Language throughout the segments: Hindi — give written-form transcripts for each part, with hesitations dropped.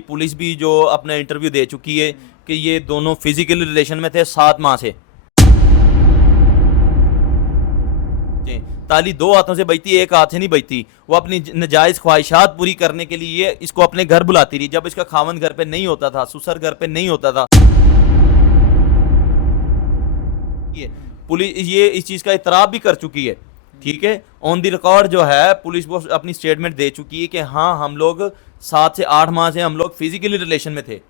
पुलिस भी जो अपना इंटरव्यू दे चुकी है कि ये दोनों फिजिकल रिलेशन में थे 7 माह से। जी, ताली दो हाथों से बजती, एक हाथ से नहीं बजती। वो अपनी नजायज ख्वाहिशात पूरी करने के लिए इसको अपने घर बुलाती रही। जब इसका खावन घर पे नहीं होता था, ससुर घर पे नहीं होता था, ये पुलिस ये इस चीज का इतराफ भी कर चुकी है। ठीक है, ऑन द रिकॉर्ड जो है पुलिस वो अपनी स्टेटमेंट दे चुकी है कि हाँ हम लोग 7 से 8 माह से हम लोग फिजिकली रिलेशन में थे।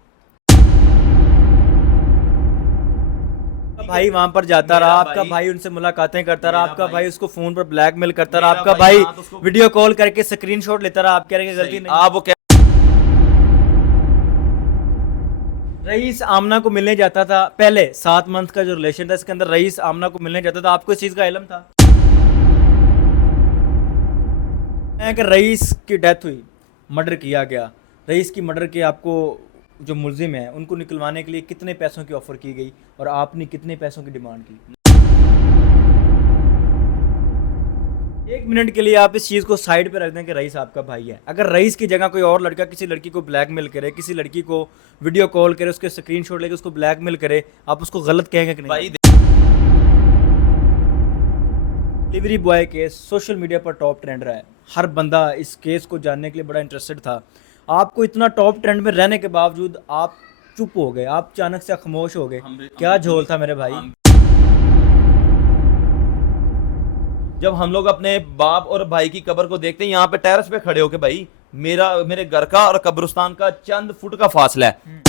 भाई वहां पर जाता रहा, आपका भाई उनसे मुलाकातें करता रहा, आपका भाई उसको फोन पर ब्लैकमेल करता रहा, आपका भाई वीडियो कॉल करके स्क्रीनशॉट लेता रहा। आप कह रहे हैं कि गलती नहीं। आप वो रईस आमना को मिलने जाता था पहले, 7 मंथ का जो रिलेशन था इसके अंदर रईस आमना को मिलने जाता था। आपको इस चीज का इल्म था कि रईस की डेथ हुई, मर्डर किया गया। रईस की मर्डर के आपको जो मुलजिम है उनको निकलवाने के लिए कितने पैसों की ऑफर की गई और आपने कितने पैसों की डिमांड की? 1 मिनट के लिए आप इस चीज़ को साइड पे रख दें कि रईस आपका भाई है। अगर रईस की जगह कोई और लड़का किसी लड़की को ब्लैकमेल करे, किसी लड़की को वीडियो कॉल करे, उसके स्क्रीनशॉट लेके उसको ब्लैकमेल करे, आप उसको गलत कहेंगे कि नहीं? भाई delivery boy case social media पर टॉप ट्रेंड रहा है। हर बंदा इस केस को जानने के लिए बड़ा इंटरेस्टेड था। आपको इतना टॉप ट्रेंड में रहने के बावजूद आप चुप हो गए, आप अचानक से खामोश हो गए। क्या झोल था मेरे भाई? जब हम लोग अपने बाप और भाई की कब्र को देखते हैं यहाँ पे टेरेस पे खड़े होके, भाई मेरे घर का और कब्रिस्तान का चंद फुट का फासला है।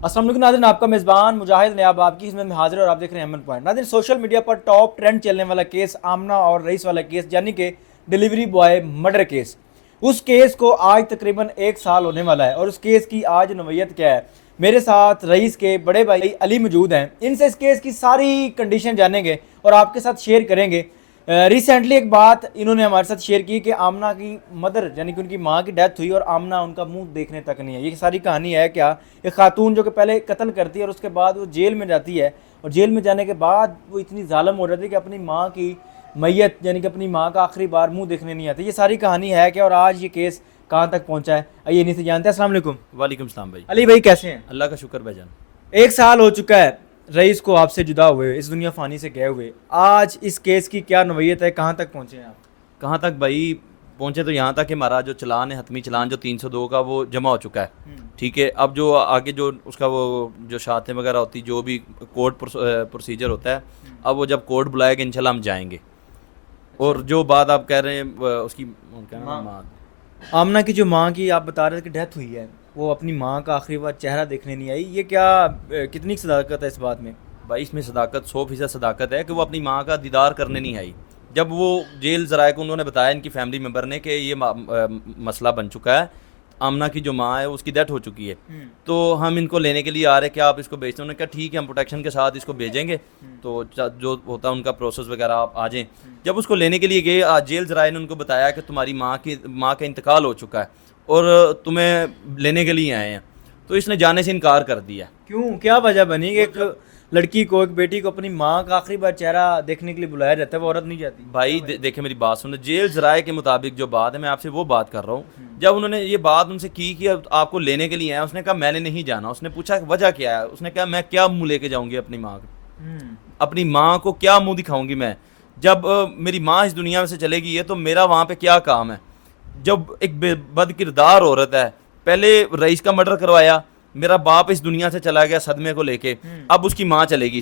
अस्सलाम वालेकुम नाज़रीन, आपका मेज़बान मुजाहिद नयाब आपकी इसमें में हाजिर और आप देख रहे हैं अमन पॉइंट। नाज़रीन, सोशल मीडिया पर टॉप ट्रेंड चलने वाला केस आमना और रईस वाला केस, यानी कि डिलीवरी बॉय मर्डर केस, उस केस को आज तकरीबन 1 साल होने वाला है। और उस केस की आज नवैयत क्या है? मेरे साथ रईस के बड़े भाई अली मौजूद हैं। इनसे इस केस की सारी कंडीशन जानेंगे और आपके साथ शेयर करेंगे। रिसेंटली एक बात इन्होंने हमारे साथ शेयर की कि आमना की मदर यानी कि उनकी माँ की डेथ हुई और आमना उनका मुंह देखने तक नहीं है। ये सारी कहानी है क्या? एक खातून जो कि पहले कत्ल करती है और उसके बाद वो जेल में जाती है, और जेल में जाने के बाद वो इतनी जालिम हो जाती है कि अपनी माँ की मैयत यानी कि अपनी माँ का आखिरी बार मुंह देखने नहीं आती। ये सारी कहानी है क्या और आज ये केस कहाँ तक पहुँचा है, आइए इन्हीं से जानते हैं। अस्सलाम वालेकुम। वालेकुम सलाम भाई। अली भाई कैसे हैं? अल्लाह का शुक्र भाईजान। 1 साल हो चुका है रईस को आपसे जुदा हुए, इस दुनिया फानी से गए हुए। आज इस केस की क्या नवैयत है, कहाँ तक पहुँचे हैं आप? कहाँ तक भाई पहुंचे? तो यहाँ तक कि हमारा जो चलान है, हतमी चलान जो 302 का, वो जमा हो चुका है। ठीक है, अब जो आगे जो उसका वो जो शातें वगैरह होती, जो भी कोर्ट प्रोसीजर होता है, अब वो जब कोर्ट बुलाएगा इंशाल्लाह हम जाएंगे। और जो बात आप कह रहे हैं उसकी क्या नाम है? आमना की जो माँ की आप बता रहे थे कि डेथ हुई है, वो अपनी माँ का आखिरी बार चेहरा देखने नहीं आई, ये क्या कितनी सदाकत है इस बात में? भाई इसमें सदाकत 100% सदाकत है कि वो अपनी माँ का दीदार करने नहीं आई। जब वो जेल ज़राए को उन्होंने बताया इनकी फैमिली मेम्बर ने कि ये मसला बन चुका है, आमना की जो माँ है उसकी डेथ हो चुकी है, तो हम इनको लेने के लिए आ रहे हैं, क्या आप इसको भेजते हैं? उन्होंने कहा ठीक है, हम प्रोटेक्शन के साथ इसको भेजेंगे, तो जो होता है उनका प्रोसेस वगैरह आप आ जाएँ। जब उसको लेने के लिए गए, जेल ज़राए ने उनको बताया कि तुम्हारी माँ का इंतकाल हो चुका है और तुम्हें लेने के लिए आए हैं, तो इसने जाने से इनकार कर दिया। क्यों, क्या वजह बनी कि एक लड़की को, एक बेटी को अपनी माँ का आखिरी बार चेहरा देखने के लिए बुलाया जाता है, वो औरत नहीं जाती? भाई देखे मेरी बात सुनो, जेल जराए के मुताबिक जो बात है, मैं आपसे वो बात कर रहा हूँ। जब उन्होंने ये बात उनसे की कि अब आपको लेने के लिए आया, उसने कहा मैंने नहीं जाना। उसने पूछा वजह क्या है, उसने कहा मैं क्या मुंह लेके जाऊंगी अपनी माँ को, अपनी माँ को क्या मुंह दिखाऊंगी मैं? जब मेरी माँ इस दुनिया में से चलेगी है तो मेरा वहाँ पे क्या काम है? जब एक बद किरदार औरत है, पहले रईस का मर्डर करवाया, मेरा बाप इस दुनिया से चला गया सदमे को लेके, अब उसकी माँ चलेगी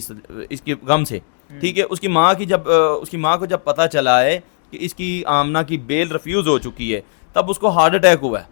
इसकी गम से। ठीक है, उसकी माँ को जब पता चला है कि इसकी आमना की बेल रिफ्यूज़ हो चुकी है, तब उसको हार्ट अटैक हुआ है।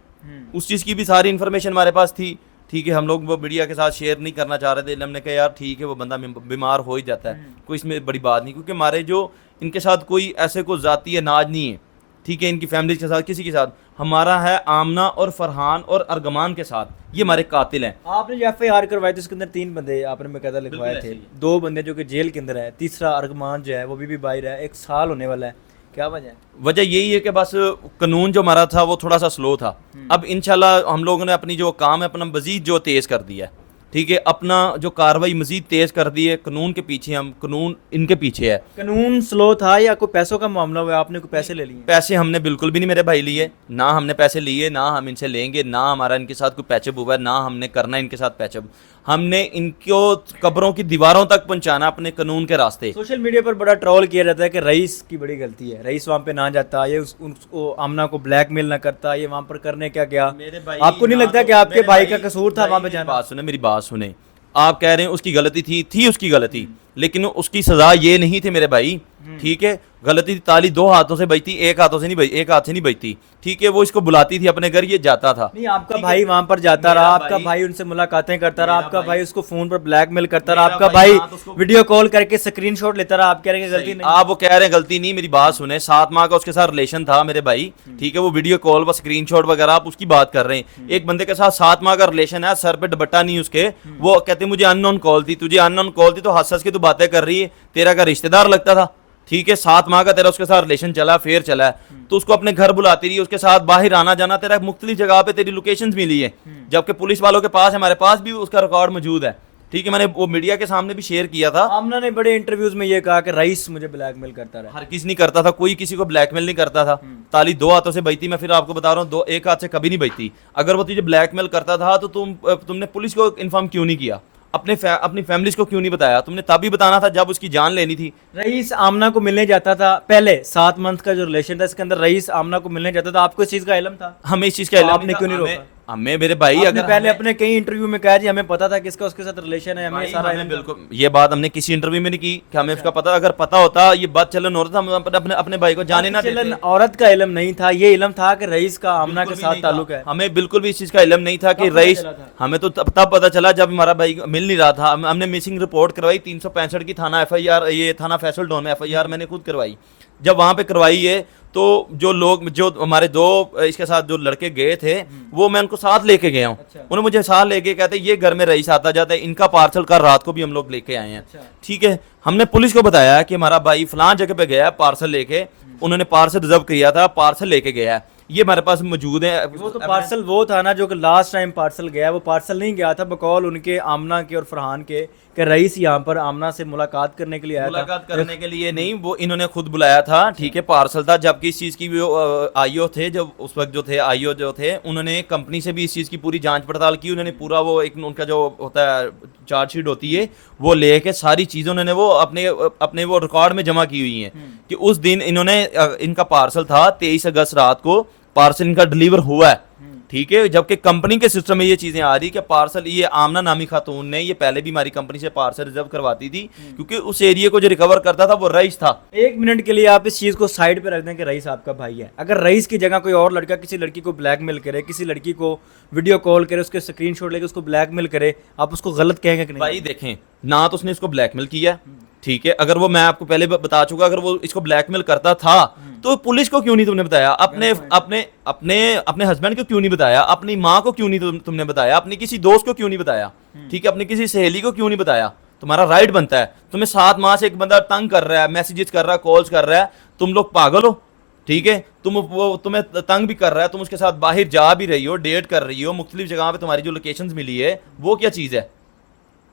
उस चीज़ की भी सारी इन्फॉर्मेशन हमारे पास थी। ठीक है, हम लोग वो मीडिया के साथ शेयर नहीं करना चाह रहे थे। हमने कहा यार ठीक है, वो बंदा बीमार हो ही जाता है, कोई इसमें बड़ी बात नहीं, क्योंकि हमारे जो इनके साथ कोई ऐसे कोई ज़ाती अनाज नहीं है। ठीक है, इनकी फैमिली के साथ किसी के साथ, हमारा है आमना और फरहान और अर्गमान के साथ, ये हमारे कातिल हैं। आपने जो FIR करवाई थी उसके अंदर 3 बंदे आपने बेकायदा लिखवाए थे, 2 बंदे जो कि जेल के अंदर है, तीसरा अर्गमान जो है वो भी बाहर है, 1 साल होने वाला है, क्या वजह है? वजह यही है कि बस कानून जो हमारा था वो थोड़ा सा स्लो था। अब इंशाल्लाह हम लोगों ने अपनी जो काम है अपना मजीद जो तेज़ कर दिया है। ठीक है, अपना जो कार्रवाई मजीद तेज कर दी है, कानून के पीछे हम, कानून इनके पीछे है। कानून स्लो था या कोई पैसों का मामला हुआ, आपने कोई पैसे ले लिए? पैसे हमने बिल्कुल भी नहीं मेरे भाई लिए, ना हमने पैसे लिए, ना हम इनसे लेंगे, ना हमारा इनके साथ कोई पैचअप हुआ है, ना हमने करना इनके साथ पैचअप। हमने इनको कब्रों की दीवारों तक पहुंचाना अपने कानून के रास्ते। सोशल मीडिया पर बड़ा ट्रोल किया जाता है कि रईस की बड़ी गलती है, रईस वहाँ पे ना जाता, ये उसको आमना को ब्लैकमेल ना करता, ये वहाँ पर करने क्या गया। मेरे भाई, आपको नहीं लगता कि आपके भाई का कसूर था वहाँ पे जाना? बात सुने, मेरी बात सुने। आप कह रहे हैं उसकी गलती थी उसकी गलती, लेकिन उसकी सजा ये नहीं थी मेरे भाई, ठीक है। गलती थी, ताली दो हाथों से बजती, एक हाथ से नहीं बजती, ठीक है। वो इसको बुलाती थी अपने घर, ये जाता था। नहीं, आपका भाई वहां पर जाता रहा, आपका भाई उनसे मुलाकातें करता रहा, आपका भाई उसको फोन पर ब्लैकमेल करता रहा, आपका भाई वीडियो कॉल करके स्क्रीनशॉट लेता रहा। आप कह रहे हैं गलती नहीं? आप वो कह रहे हैं गलती नहीं, मेरी बात सुने। 7 माह का उसके साथ रिलेशन था मेरे भाई, ठीक है। वो वीडियो कॉल व स्क्रीनशॉट वगैरह आप उसकी बात कर रहे हैं। एक बंदे के साथ 7 माह का रिलेशन है, सर पे दुपट्टा नहीं उसके, वो कहते मुझे अननोन कॉल थी, तुझे अननोन कॉल थी तो हंस हंस के तू बातें कर रही है, तेरा का रिश्तेदार लगता था, ठीक है। 7 माह का तेरा उसके साथ रिलेशन चला, फेयर चला है, तो उसको अपने घर बुलाती रही, उसके साथ बाहर आना जाना, तेरा मुख्तलिफ जगह पे तेरी लोकेशंस मिली है, जबकि पुलिस वालों के पास, हमारे पास भी उसका रिकॉर्ड मौजूद है, ठीक है। मैंने वो मीडिया के सामने भी शेयर किया था। आमना ने बड़े इंटरव्यूज में ये कहा कि रईस मुझे ब्लैकमेल करता रहा। हर किसी नहीं करता था, कोई किसी को ब्लैकमेल नहीं करता था। ताली दो हाथों से बजती, मैं फिर आपको बता रहा हूँ, एक हाथ से कभी नहीं बजती। अगर वो तुझे ब्लैकमेल करता था तो तुमने पुलिस को इन्फॉर्म क्यों नहीं किया, अपनी फैमिलीज को क्यों नहीं बताया? तुमने तभी बताना था जब उसकी जान लेनी थी। रईस आमना को मिलने जाता था पहले, 7 मंथ का जो रिलेशन था इसके अंदर रईस आमना को मिलने जाता था, आपको इस चीज का इल्म था? हमें इस चीज का इल्म आपने नहीं था। क्यों नहीं रोका? हमें मेरे भाई, आपने अगर पहले अपने कई इंटरव्यू में कहा जी हमें पता था किसका उसके साथ रिलेशन है, हमें सारा हमें बिल्कुल ये बात हमने किसी इंटरव्यू में नहीं की कि हमें उसका पता। अगर पता होता, ये बात चलन औरत, हम अपने भाई को जाने ना देते। औरत का इल्म नहीं था, ये इल्म था कि रईस का आमना के साथ ताल्लुक है। हमें बिल्कुल भी इस चीज का इल्म नहीं था कि रईस, हमें तो तब पता चला जब हमारा भाई मिल नहीं रहा था। हमने मिसिंग रिपोर्ट करवाई 365 की, थाना FIR, ये थाना फैसल डॉन में FIR मैंने खुद करवाई। जब वहां पे करवाई है तो जो लोग, जो हमारे 2 इसके साथ जो लड़के गए थे, वो मैं उनको साथ लेके गया हूँ। उन्होंने मुझे साथ लेके कहते ये घर में रईस आता जाता है, इनका पार्सल कर रात को भी हम लोग लेके आए हैं, ठीक है। हमने पुलिस को बताया कि हमारा भाई फलां जगह पे गया है पार्सल लेके, उन्होंने पार्सल रिजर्व किया था, पार्सल लेके गया है, ये हमारे पास मौजूद है। वो तो पार्सल वो था ना जो कि लास्ट टाइम पार्सल गया, वो पार्सल नहीं गया था बकौल उनके आमना के और फरहान के कि रईस यहाँ पर आमना से मुलाकात करने के लिए आया था। मुलाकात करने के लिए नहीं, वो इन्होंने खुद बुलाया था, ठीक है। पार्सल था, जबकि इस चीज़ की वो IO थे, जब उस वक्त जो थे IO जो थे, उन्होंने कंपनी से भी इस चीज़ की पूरी जांच पड़ताल की। उन्होंने पूरा वो एक उनका जो होता है चार्जशीट होती है, वो लेके सारी चीज़ें उन्होंने वो अपने वो रिकॉर्ड में जमा की हुई हैं कि उस दिन इन्होंने, इनका पार्सल था 23 अगस्त रात को, पार्सल इनका डिलीवर हुआ है, ठीक है। जबकि कंपनी के सिस्टम में ये चीजें आ रही कि पार्सल, ये आमना नामी खातून ने, ये पहले भी हमारी कंपनी से पार्सल रिजर्व करवाती थी, क्योंकि उस एरिया को जो रिकवर करता था वो रईस था। 1 मिनट के लिए आप इस चीज को साइड पे रख दें कि रईस आपका भाई है। अगर रईस की जगह कोई और लड़का किसी लड़की को ब्लैकमेल करे, किसी लड़की को वीडियो कॉल करे, उसके स्क्रीनशॉट लेके उसको ब्लैकमेल करे, आप उसको गलत कहेंगे कि नहीं? भाई देखें, ना तो उसने इसको ब्लैकमेल किया, ठीक है। अगर वो, मैं आपको पहले बता चुका, अगर वो इसको ब्लैकमेल करता था तो पुलिस को क्यों नहीं तुमने बताया? अपने हस्बैंड को क्यों नहीं बताया? अपनी माँ को क्यों नहीं तुमने बताया? अपनी किसी दोस्त को क्यों नहीं बताया? ठीक है, अपनी किसी सहेली को क्यों नहीं बताया? तुम्हारा राइट बनता है। तुम्हें 7 माह से एक बंदा तंग कर रहा है, मैसेजेस कर रहा है, कॉल्स कर रहा है, तुम लोग पागल हो, ठीक है। तुम्हें तंग भी कर रहा है, तुम उसके साथ बाहर जा भी रही हो, डेट कर रही हो, मुख्तलिफ जगह पे तुम्हारी जो लोकेशंस मिली है, वो क्या चीज़ है?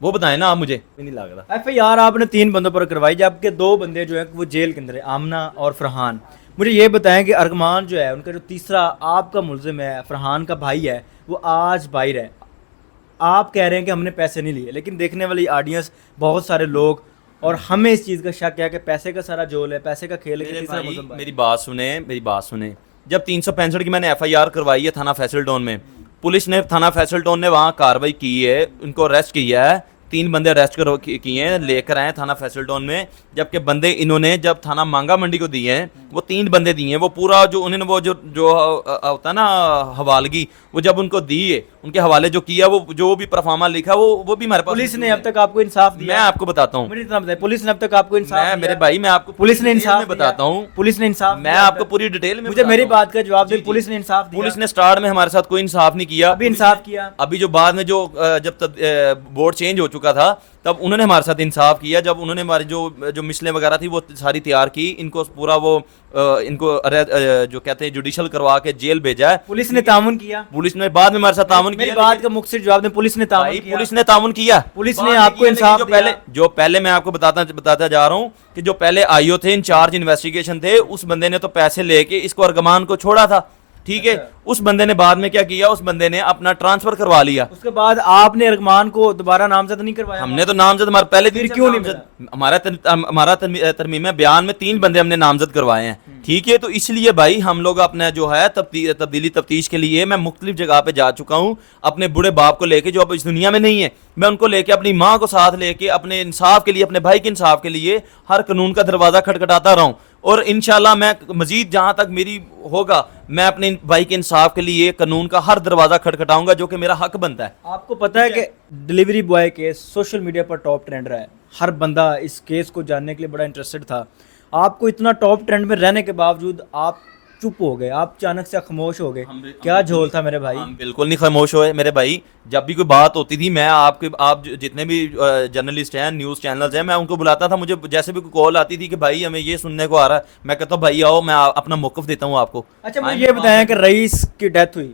वो बताएं ना आप मुझे। नहीं लग रहा। FIR आपने 3 बंदों पर करवाई, जबकि 2 बंदे जो है वो जेल के अंदर है, आमना और फरहान। मुझे ये बताएं कि अरमान जो है उनका जो तीसरा आपका मुलजिम है, फरहान का भाई है, वो आज बाहर है। आप कह रहे हैं कि हमने पैसे नहीं लिए, लेकिन देखने वाली ऑडियंस, बहुत सारे लोग, और हमें इस चीज़ का शक है कि पैसे का सारा जोल है, पैसे का खेल है। मेरी बात सुने, जब 365 की मैंने FIR करवाई है थाना फैसल डॉन में, पुलिस ने, थाना फैसल डॉन ने वहाँ कार्रवाई की है, उनको अरेस्ट किया है, 3 बंदे अरेस्ट किए हैं, लेकर आए थाना फैसल डॉन में। जबकि बंदे इन्होंने जब थाना मांगा मंडी को दिए हैं, वो 3 बंदे दिए हैं, वो पूरा जो उन्होंने वो जो होता है ना हवालगी, वो जब उनको दिए, उनके हवाले जो किया, वो जो भी परफॉर्मा लिखा, वो भी हमारे पास। पुलिस ने अब तक आपको इंसाफ दिया? मैं आपको बताता हूँ, मुझे इतना बताइए, पुलिस ने अब तक आपको इंसाफ दिया? मेरे भाई, मैं आपको पुलिस ने इंसाफ बताता हूँ, पुलिस ने इंसाफ, मैं आपको पूरी डिटेल में, मुझे मेरी बात का जवाब दे। पुलिस ने इंसाफ दिया? पुलिस ने स्टार्ट में हमारे साथ कोई इंसाफ नहीं किया। अभी इंसाफ किया? अभी जो बाद में जो जब तक बोर्ड चेंज हो चुका था, तब उन्होंने हमारे साथ इंसाफ किया, जब उन्होंने हमारी जो जो मिसलें वगैरह थी वो सारी तैयार की, इनको पूरा वो इनको जो कहते हैं जुडिशल करवा के जेल भेजा है। पुलिस ने तामुन किया? पुलिस ने बाद में हमारे साथ तामुन मेरी किया, बात का मुख्तसर जवाब दें, पुलिस ने तामुन भाई किया? पुलिस ने तामुन किया, पुलिस बाद ने में आपको किया, लेकिन इंसाफ जो पहले मैं आपको बताता जा रहा हूँ कि जो पहले आईओ थे, इंचार्ज इन्वेस्टिगेशन थे, उस बंदे ने तो पैसे लेके इसको अरगमान को छोड़ा था, ठीक है। उस बंदे ने बाद में क्या किया, उस बंदे ने अपना ट्रांसफर करवा लिया। उसके बाद आपने अरगमान को दोबारा नामजद नहीं करवाया? हमने तो नामजद हमारे पहले दिन क्यों नहीं हमारा तरमीम बयान में 3 बंदे हमने नामजद करवाए हैं, ठीक है। तो इसलिए भाई हम लोग अपना जो है तब्दीली तफ्तीश के लिए मैं मुख्तलिफ जगह पे जा चुका हूँ, अपने बूढ़े बाप को लेके जो अब इस दुनिया में नहीं है, मैं उनको लेके, अपनी माँ को साथ लेके, अपने इंसाफ के लिए, अपने भाई के इंसाफ के लिए हर कानून का दरवाजा खटखटाता रहा हूँ। और इंशाल्लाह मैं मजीद जहां तक मेरी होगा, मैं अपने भाई के इंसाफ के लिए कानून का हर दरवाजा खटखटाऊंगा जो कि मेरा हक बनता है। आपको पता है कि delivery boy case social media पर टॉप ट्रेंड रहा है, हर बंदा इस केस को जानने के लिए बड़ा इंटरेस्टेड था। आपको इतना टॉप ट्रेंड में रहने के बावजूद आप चुप हो गए, आप अचानक से खामोश हो गए, क्या झोल था मेरे भाई? हम बिल्कुल नहीं खामोश हुए मेरे भाई। जब भी कोई बात होती थी, मैं आप जितने भी जर्नलिस्ट हैं, न्यूज़ चैनल्स हैं, मैं उनको बुलाता था। मुझे जैसे भी कोई कॉल आती थी कि भाई हमें ये सुनने को आ रहा है, मैं कहता हूँ भाई आओ, मैं अपना मौक़िफ़ देता हूँ आपको। अच्छा, मुझे ये बताएं कि रईस की डेथ हुई,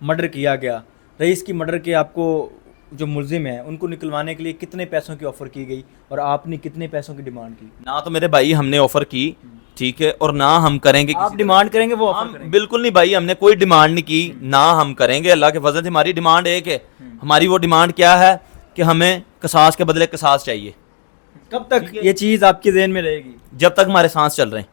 मर्डर किया गया, रईस की मर्डर के आपको जो मुलजिम है उनको निकलवाने के लिए कितने पैसों की ऑफ़र की गई और आपने कितने पैसों की डिमांड की? ना तो मेरे भाई हमने ऑफ़र की, ठीक है, और ना हम करेंगे। आप डिमांड करेंगे, वो ऑफर हम करेंगे? बिल्कुल नहीं भाई, हमने कोई डिमांड नहीं की, ना हम करेंगे। अल्लाह के फजल से हमारी डिमांड एक है। हमारी वो डिमांड क्या है कि हमें कसास के बदले कसास चाहिए। कब तक ये चीज़ आपके ज़हन में रहेगी? जब तक हमारे सांस चल रहे हैं।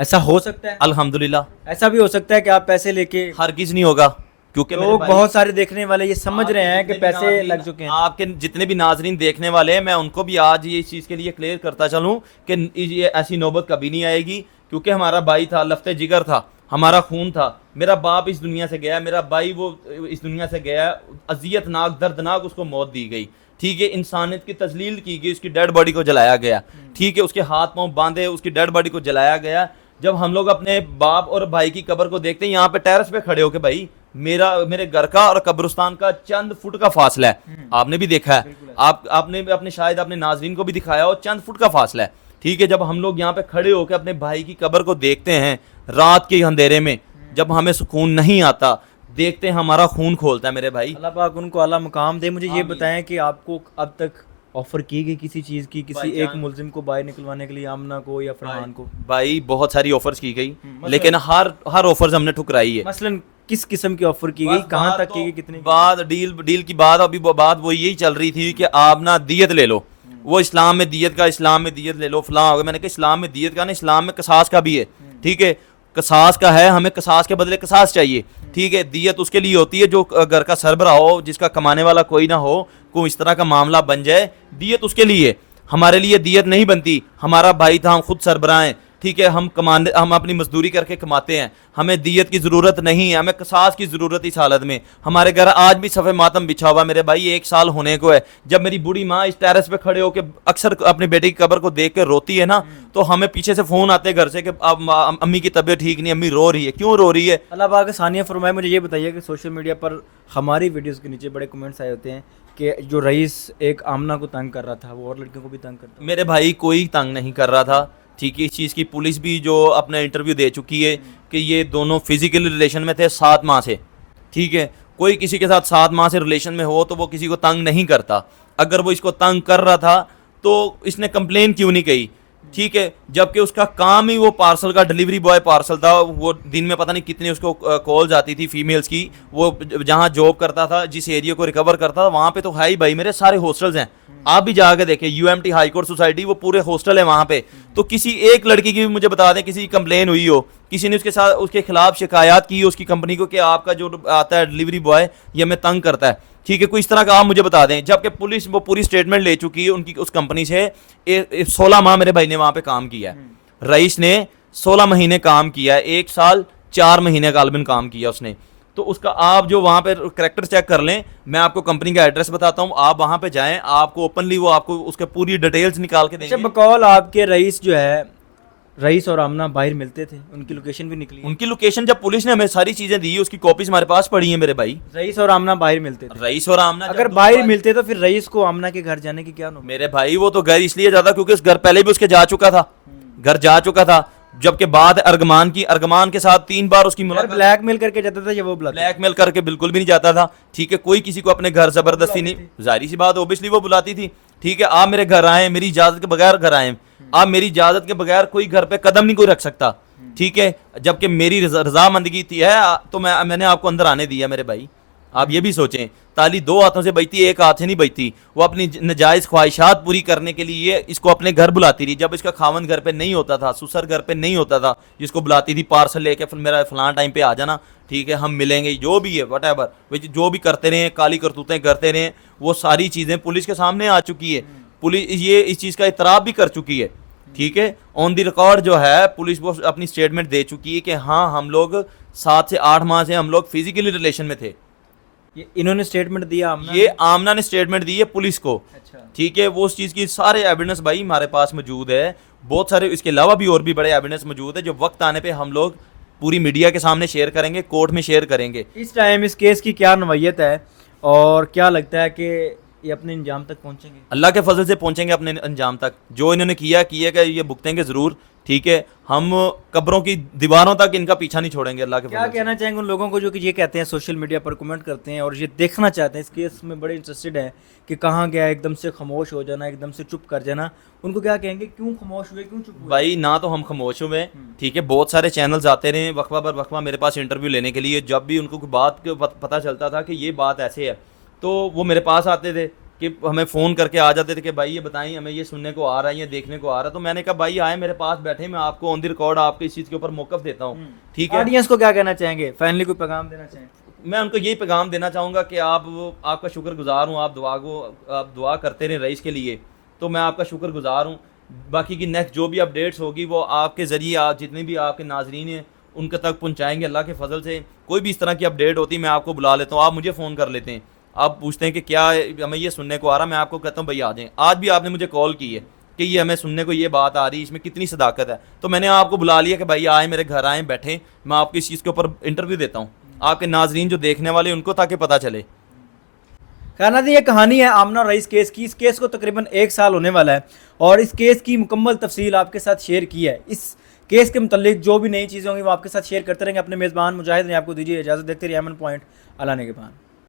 ऐसा हो सकता है? अल्हम्दुलिल्लाह। ऐसा भी हो सकता है कि आप पैसे लेके, हरगिज़ नहीं होगा, क्योंकि मेरे लोग भाई, बहुत सारे देखने वाले ये समझ रहे हैं कि जितने भी पैसे नाज़रीन, लग चुके हैं। आपके जितने भी नाजरीन देखने वाले हैं, मैं उनको भी आज ये इस चीज़ के लिए क्लियर करता चलूँ कि ये ऐसी नौबत कभी नहीं आएगी, क्योंकि हमारा भाई था, लफ्ते जिगर था, हमारा खून था। मेरा बाप इस दुनिया से गया, मेरा भाई वो इस दुनिया से गया, अजियतनाक दर्दनाक उसको मौत दी गई, ठीक है। इंसानियत की तजलील की गई, उसकी डेड बॉडी को जलाया गया, ठीक है। उसके हाथ पांव बांधे, उसकी डेड बॉडी को जलाया गया। जब हम लोग अपने बाप और भाई की कब्र को देखते हैं, यहाँ पे टेरेस पे खड़े होके, भाई मेरे घर का और कब्रिस्तान का चंद फुट का फासला है, आपने भी देखा है, आपने अपने शायद अपने नाजरीन को भी दिखाया हो, चंद फुट का फासला है, ठीक है। जब हम लोग यहाँ पे खड़े होकर अपने भाई की कब्र को देखते हैं रात के अंधेरे में, जब हमें सुकून नहीं आता, देखते हैं हमारा खून खोलता है मेरे भाई। अल्लाह पाक उनको आला मुकाम दे। मुझे ये बताएं कि आपको अब तक ऑफर की गई किसी चीज़ की, किसी एक मुलजिम को बाहर निकलवाने के लिए, आमना को या फरहान को? भाई बहुत सारी ऑफर्स की गई, लेकिन हर ऑफर्स हमने ठुकराई है। मसलन किस किस्म की ऑफर की गई, कहाँ तक की गई, कितनी? बात डील की बात, अभी बात वो यही चल रही थी कि आप ना दियत ले लो, वो इस्लाम में दियत ले लो, फलां हो गया। मैंने कहा इस्लाम में दियत का नहीं, इस्लाम में कसास का भी है, ठीक है। कसास का है, हमें कसास के बदले कसास चाहिए, ठीक है। दियत उसके लिए होती है जो घर का सरबरा हो, जिसका कमाने वाला कोई ना हो, कोई इस तरह का मामला बन जाए, दियत उसके लिए। हमारे लिए दियत नहीं बनती, हमारा भाई था, हम खुद सरबरा हैं, ठीक है। हम अपनी मजदूरी करके कमाते हैं, हमें दियत की ज़रूरत नहीं है, हमें कसास की ज़रूरत इस हालत में। हमारे घर आज भी सफ़े मातम बिछा हुआ मेरे भाई, 1 साल होने को है। जब मेरी बूढ़ी माँ इस टेरेस पे खड़े होकर अक्सर अपने बेटे की कब्र को देख कर रोती है ना, तो हमें पीछे से फ़ोन आते हैं घर से कि अब अम्मी की तबीयत ठीक नहीं, अम्मी रो रही है। क्यों रो रही है? अल्लाह पाक सानिया फरमाए। मुझे ये बताइए कि सोशल मीडिया पर हमारी वीडियोज़ के नीचे बड़े कमेंट्स आए होते हैं कि जो रईस एक आमना को तंग कर रहा था, वो और लड़कियों को भी तंग करता था। मेरे भाई कोई तंग नहीं कर रहा था, ठीक है। इस चीज़ की पुलिस भी जो अपना इंटरव्यू दे चुकी है कि ये दोनों फिजिकल रिलेशन में थे 7 माह से, ठीक है। कोई किसी के साथ 7 माह से रिलेशन में हो तो वो किसी को तंग नहीं करता। अगर वो इसको तंग कर रहा था तो इसने कंप्लेन क्यों नहीं कही, ठीक है। जबकि उसका काम ही वो पार्सल का डिलीवरी बॉय पार्सल था। वो दिन में पता नहीं कितनी उसको कॉल्स आती थी फीमेल्स की। वो जहाँ जॉब करता था, जिस एरिया को रिकवर करता था, वहाँ पे तो है ही भाई मेरे सारे हॉस्टल्स हैं। आप भी जाके देखें, यूएमटी हाई कोर्ट सोसाइटी, वो पूरे हॉस्टल है वहाँ पे। तो किसी एक लड़की की भी मुझे बता दें, किसी की कंप्लेन हुई हो, किसी ने उसके साथ उसके खिलाफ शिकायत की हो उसकी कंपनी को कि आपका जो आता है डिलीवरी बॉय ये हमें तंग करता है, ठीक है, कोई इस तरह का आप मुझे बता दें। जबकि पुलिस वो पूरी स्टेटमेंट ले चुकी है उनकी उस कंपनी से। 16 माह मेरे भाई ने वहाँ पे काम किया है। रईस ने 16 महीने काम किया है, 1 साल 4 महीने गालबन काम किया उसने। तो उसका आप जो वहाँ पे करैक्टर चेक कर लें, मैं आपको कंपनी का एड्रेस बताता हूँ, आप वहाँ पे जाएं, आपको ओपनली वो आपको उसके पूरी डिटेल्स निकाल के देंगे। बकौल आपके रईस जो है रईस और आमना बाहर मिलते थे, उनकी लोकेशन भी निकली है। उनकी लोकेशन जब पुलिस ने हमें सारी चीजें दी, उसकी कॉपीज हमारे पास पड़ी है मेरे भाई। रईस और आमना बाहर मिलते थे। रईस और आमना अगर जब बाहर मिलते तो फिर रईस को आमना के घर जाने की क्या नौबत? मेरे भाई वो तो घर इसलिए ज्यादा क्योंकि उस घर पहले भी उसके जा चुका था, घर जा चुका था। जबकि बाद अर्गमान के साथ 3 बार उसकी मुलाकात। ब्लैकमेल करके जाता था या वो बुलाते? ब्लैकमेल करके बिल्कुल भी नहीं जाता था, ठीक है। कोई किसी को अपने घर जबरदस्ती नहीं, जाहिर सी बात ओबियसली वो बुलाती थी, ठीक है। आप मेरे घर आए, मेरी इजाजत के बगैर घर आए, आप मेरी इजाजत के बगैर कोई घर पे कदम नहीं कोई रख सकता, ठीक है। जबकि मेरी रजामंदगी थी है तो मैंने आपको अंदर आने दिया मेरे भाई। आप ये भी सोचें, ताली 2 हाथों से बजती है, 1 हाथ से नहीं बजती। वो अपनी नजायज ख्वाहिशात पूरी करने के लिए इसको अपने घर बुलाती रही। जब इसका खावन घर पे नहीं होता था, ससुर घर पे नहीं होता था, जिसको बुलाती थी पार्सल लेके, फिर मेरा फलां टाइम पे आ जाना, ठीक है, हम मिलेंगे, जो भी है वट जो भी करते रहे, काली करतूतें करते रहे, वो सारी चीज़ें पुलिस के सामने आ चुकी है। पुलिस ये इस चीज़ का इतराफ़ भी कर चुकी है, ठीक है। ऑन द रिकॉर्ड जो है पुलिस वो अपनी स्टेटमेंट दे चुकी है कि हाँ, हम लोग 7 से 8 माह से हम लोग फिजिकली रिलेशन में थे। ये इन्होंने स्टेटमेंट दिया आमना? ये आमना ने स्टेटमेंट दी है पुलिस को, अच्छा। ठीक है। वो उस चीज़ की सारे एविडेंस भाई हमारे पास मौजूद है, बहुत सारे। इसके अलावा भी और भी बड़े एविडेंस मौजूद है, जो वक्त आने पे हम लोग पूरी मीडिया के सामने शेयर करेंगे, कोर्ट में शेयर करेंगे। इस टाइम इस केस की क्या नवैयत है और क्या लगता है कि ये अपने अंजाम तक पहुंचेंगे? अल्लाह के फजल से पहुंचेंगे अपने अंजाम तक। जो इन्होंने किया ये भुगतेंगे ज़रूर, ठीक है। हम कब्रों की दीवारों तक इनका पीछा नहीं छोड़ेंगे अल्लाह के क्या फजल से। कहना चाहेंगे उन लोगों को जो कि ये कहते हैं, सोशल मीडिया पर कमेंट करते हैं और ये देखना चाहते हैं, इस केस में बड़े इंटरेस्टेड है कि कहाँ गया, एकदम से खामोश हो जाना, एकदम से चुप कर जाना, उनको क्या कहेंगे? क्यों खामोश हुए, क्यों चुप हुए? भाई ना तो हम खामोश हुए, ठीक है। बहुत सारे चैनल्स आते रहे वक्फा पर वक्फा मेरे पास इंटरव्यू लेने के लिए। जब भी उनको कोई बात के पता चलता था कि ये बात ऐसे है, तो वो मेरे पास आते थे कि हमें फ़ोन करके आ जाते थे कि भाई ये बताइए, हमें ये सुनने को आ रहा है, ये देखने को आ रहा है। तो मैंने कहा भाई आए मेरे पास बैठे, मैं आपको ऑन द रिकॉर्ड आपको इस चीज़ के ऊपर मौक़िफ़ देता हूँ, ठीक है। ऑडियंस को क्या कहना चाहेंगे, फाइनली कोई पैगाम देना चाहें? मैं उनको यही पैगाम देना चाहूँगा कि आपका शुक्रगुजार हूँ, आप दुआ करते रहें रईस के लिए, तो मैं आपका शुक्रगुजार हूँ। बाकी की नेक्स्ट जो भी अपडेट्स होगी वो आपके ज़रिए आप जितने भी आपके नाजरीन हैं उनके तक पहुँचाएँगे अल्लाह के फजल से। कोई भी इस तरह की अपडेट होती है मैं आपको बुला लेता हूँ, आप मुझे फ़ोन कर लेते हैं, आप पूछते हैं कि क्या हमें ये सुनने को आ रहा, मैं आपको कहता हूँ भाई आ जाएँ। आज भी आपने मुझे कॉल की है कि ये हमें सुनने को ये बात आ रही है, इसमें कितनी सदाकत है, तो मैंने आपको बुला लिया कि भाई आए मेरे घर आए बैठें, मैं आपको इस चीज़ के ऊपर इंटरव्यू देता हूँ, आपके नाजरीन जो देखने वाले उनको, ताकि पता चले। कहना थी ये कहानी है आमना और रईस केस की। इस केस को तकरीबन 1 साल होने वाला है और इस केस की मुकम्मल तफसील आपके साथ शेयर की है। इस केस के मुतालिक जो भी नई चीज़ें होंगी वो आपके साथ शेयर करते रहेंगे। अपने मेज़बान मुजाहिद ने आपको दीजिए इजाज़त। देखते रहिए अमन पॉइंट, अल्लाह ने के पान।